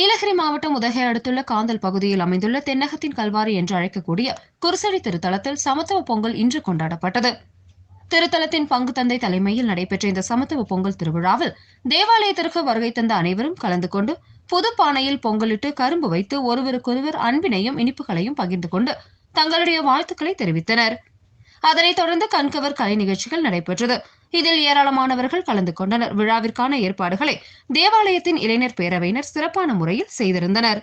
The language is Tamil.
நீலகிரி மாவட்டம் உதகை அடுத்துள்ள காந்தல் பகுதியில் அமைந்துள்ள தென்னகத்தின் கல்வாரி என்று அழைக்கக்கூடிய குருசடி திருத்தலத்தில் சமத்துவ பொங்கல் இன்று கொண்டாடப்பட்டது. திருத்தலத்தின் பங்கு தந்தை தலைமையில் நடைபெற்ற இந்த சமத்துவ பொங்கல் திருவிழாவில் தேவாலயத்திற்கு வருகை தந்த அனைவரும் கலந்து கொண்டு புது பானையில் பொங்கலிட்டு கரும்பு வைத்து ஒருவருக்கொருவர் அன்பினையும் இனிப்புகளையும் பகிர்ந்து கொண்டு தங்களுடைய வாழ்த்துக்களை தெரிவித்தனர். அதனைத் தொடர்ந்து கண்கவர் கலை நிகழ்ச்சிகள் நடைபெற்றது. இதில் ஏராளமானவர்கள் கலந்து கொண்டனர். விழாவிற்கான ஏற்பாடுகளை தேவாலயத்தின் இளைஞர் பேரவையினர் சிறப்பான முறையில் செய்திருந்தனர்.